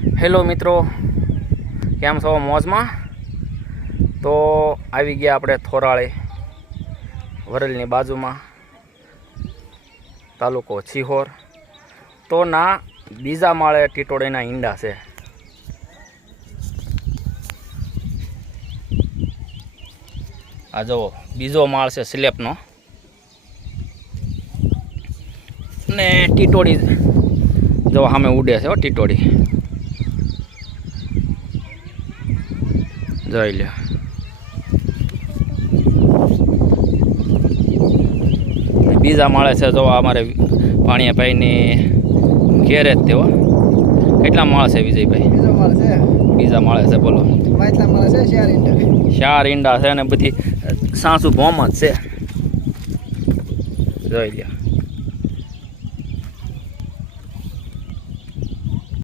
Hello મિત્રો, કેમ છો? મોજમાં? તો આવી ગયા આપણે થોરાળે, વરલની બાજુમાં, તાલુકો સિહોર. તો ના બીજા માળે ટીટોડીના ઈંડા છે. આ જુઓ, બીજો માળ છે સ્લેપનો. ને ટીટોડી જો સામે ઉડે છે હો, ટીટોડી જોઈ લે. બીજા માળે છે જો અમારે પાણીયાભાઈની ઘેરે જ તેઓ. કેટલા માળ છે વિજયભાઈ? બીજા માળે છે. બોલો, 4 ઈંડા છે ને બધી સાસુ ભોમ જ છે. જોઈ લે.